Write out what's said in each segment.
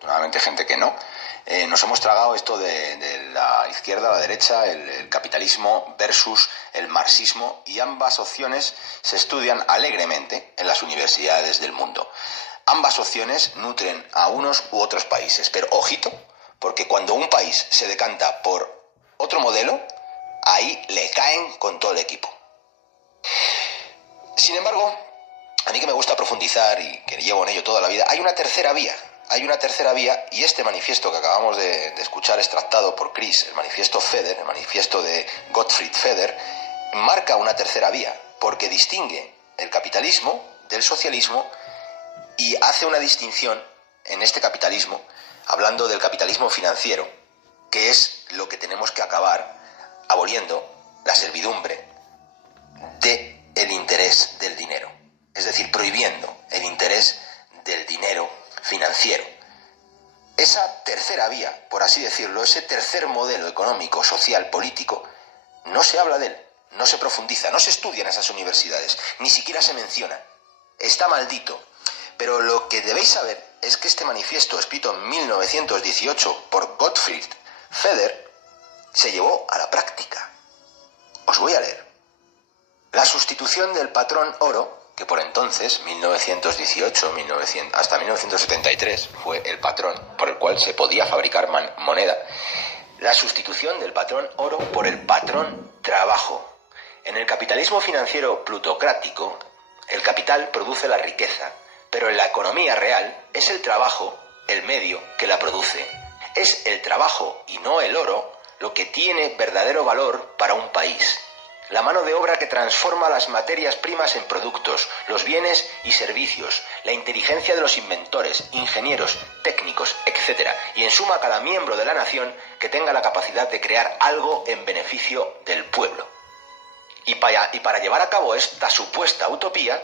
afortunadamente gente que no, nos hemos tragado esto de la izquierda a la derecha, el capitalismo versus el marxismo, y ambas opciones se estudian alegremente en las universidades del mundo. Ambas opciones nutren a unos u otros países, pero ojito, porque cuando un país se decanta por otro modelo, ahí le caen con todo el equipo. Sin embargo, a mí que me gusta profundizar y que llevo en ello toda la vida, hay una tercera vía, y este manifiesto que acabamos de escuchar extractado por Chris, el manifiesto Feder, el manifiesto de Gottfried Feder, marca una tercera vía, porque distingue el capitalismo del socialismo y hace una distinción en este capitalismo, hablando del capitalismo financiero, que es lo que tenemos que acabar aboliendo, la servidumbre del interés del dinero. Es decir, prohibiendo el interés del dinero financiero. Esa tercera vía, por así decirlo, ese tercer modelo económico, social, político, no se habla de él, no se profundiza, no se estudia en esas universidades, ni siquiera se menciona. Está maldito. Pero lo que debéis saber es que este manifiesto, escrito en 1918 por Gottfried Feder, se llevó a la práctica. Os voy a leer. La sustitución del patrón oro, que por entonces, 1918, hasta 1973, fue el patrón por el cual se podía fabricar moneda, la sustitución del patrón oro por el patrón trabajo. En el capitalismo financiero plutocrático, el capital produce la riqueza, pero en la economía real es el trabajo el medio que la produce. Es el trabajo y no el oro lo que tiene verdadero valor para un país. La mano de obra que transforma las materias primas en productos, los bienes y servicios, la inteligencia de los inventores, ingenieros, técnicos, etc. Y en suma cada miembro de la nación que tenga la capacidad de crear algo en beneficio del pueblo. Y para llevar a cabo esta supuesta utopía,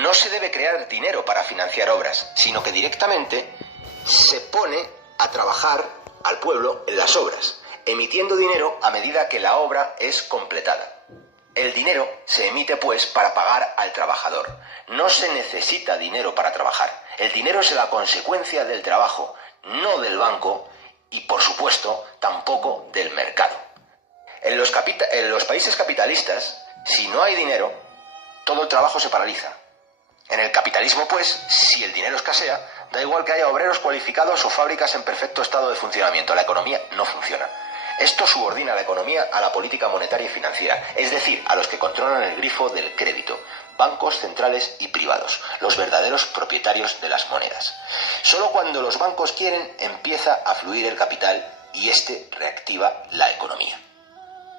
no se debe crear dinero para financiar obras, sino que directamente se pone a trabajar al pueblo en las obras, emitiendo dinero a medida que la obra es completada. El dinero se emite, pues, para pagar al trabajador. No se necesita dinero para trabajar. El dinero es la consecuencia del trabajo, no del banco y, por supuesto, tampoco del mercado. En los países capitalistas, si no hay dinero, todo el trabajo se paraliza. En el capitalismo, pues, si el dinero escasea, da igual que haya obreros cualificados o fábricas en perfecto estado de funcionamiento. La economía no funciona. Esto subordina la economía a la política monetaria y financiera, es decir, a los que controlan el grifo del crédito, bancos centrales y privados, los verdaderos propietarios de las monedas. Solo cuando los bancos quieren empieza a fluir el capital y este reactiva la economía.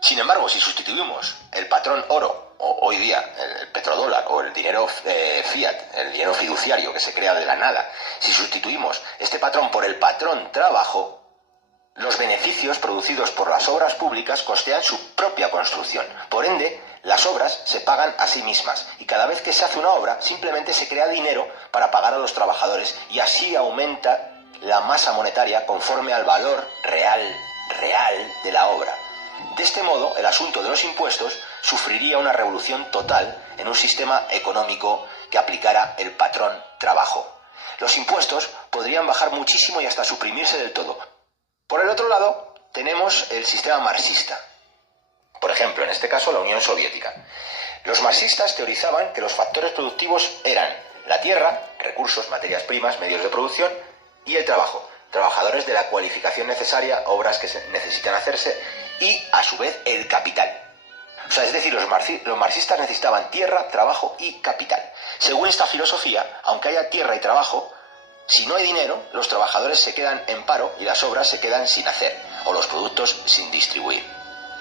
Sin embargo, si sustituimos el patrón oro, o hoy día el petrodólar, o el dinero fiat, el dinero fiduciario que se crea de la nada, si sustituimos este patrón por el patrón trabajo, los beneficios producidos por las obras públicas costean su propia construcción. Por ende, las obras se pagan a sí mismas y cada vez que se hace una obra simplemente se crea dinero para pagar a los trabajadores y así aumenta la masa monetaria conforme al valor real de la obra. De este modo, el asunto de los impuestos sufriría una revolución total en un sistema económico que aplicara el patrón trabajo. Los impuestos podrían bajar muchísimo y hasta suprimirse del todo. Por el otro lado, tenemos el sistema marxista. Por ejemplo, en este caso, la Unión Soviética. Los marxistas teorizaban que los factores productivos eran la tierra, recursos, materias primas, medios de producción y el trabajo. Trabajadores de la cualificación necesaria, obras que necesitan hacerse y, a su vez, el capital. O sea, es decir, los marxistas necesitaban tierra, trabajo y capital. Según esta filosofía, aunque haya tierra y trabajo, si no hay dinero, los trabajadores se quedan en paro y las obras se quedan sin hacer, o los productos sin distribuir.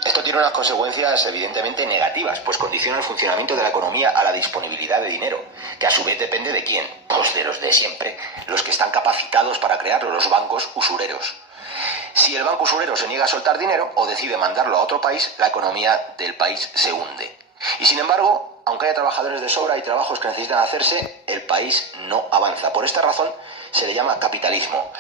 Esto tiene unas consecuencias evidentemente negativas, pues condiciona el funcionamiento de la economía a la disponibilidad de dinero, que a su vez depende de quién, pues de los de siempre, los que están capacitados para crearlo, los bancos usureros. Si el banco usurero se niega a soltar dinero o decide mandarlo a otro país, la economía del país se hunde. Y sin embargo, aunque haya trabajadores de sobra y trabajos que necesitan hacerse, el país no avanza. Por esta razón se le llama capitalismo.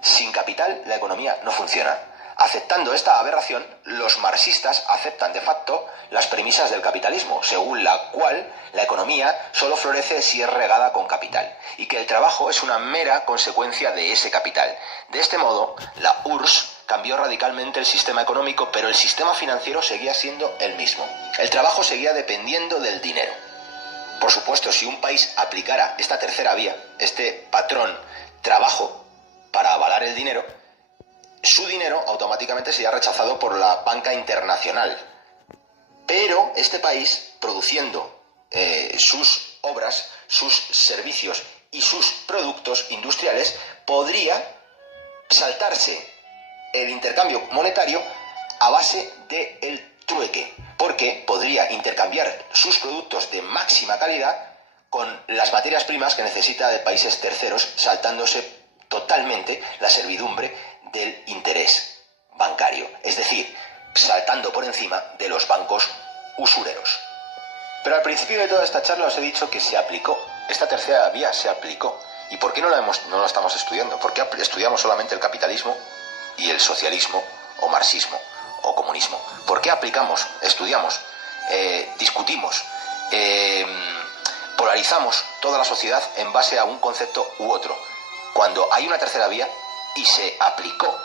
Sin capital, la economía no funciona. Aceptando esta aberración, los marxistas aceptan de facto las premisas del capitalismo, según la cual la economía solo florece si es regada con capital, y que el trabajo es una mera consecuencia de ese capital. De este modo, la URSS cambió radicalmente el sistema económico, pero el sistema financiero seguía siendo el mismo. El trabajo seguía dependiendo del dinero. Por supuesto, si un país aplicara esta tercera vía, este patrón trabajo para avalar el dinero, su dinero automáticamente sería rechazado por la banca internacional. Pero este país, produciendo sus obras, sus servicios y sus productos industriales, podría saltarse el intercambio monetario a base del trueque, porque podría intercambiar sus productos de máxima calidad con las materias primas que necesita de países terceros, saltándose totalmente la servidumbre del interés bancario, es decir, saltando por encima de los bancos usureros. Pero al principio de toda esta charla os he dicho que se aplicó, esta tercera vía se aplicó. ¿Y por qué no lo estamos estudiando? ¿Por qué estudiamos solamente el capitalismo y el socialismo o marxismo o comunismo? ¿Por qué aplicamos, estudiamos, discutimos, polarizamos toda la sociedad en base a un concepto u otro, cuando hay una tercera vía y se aplicó?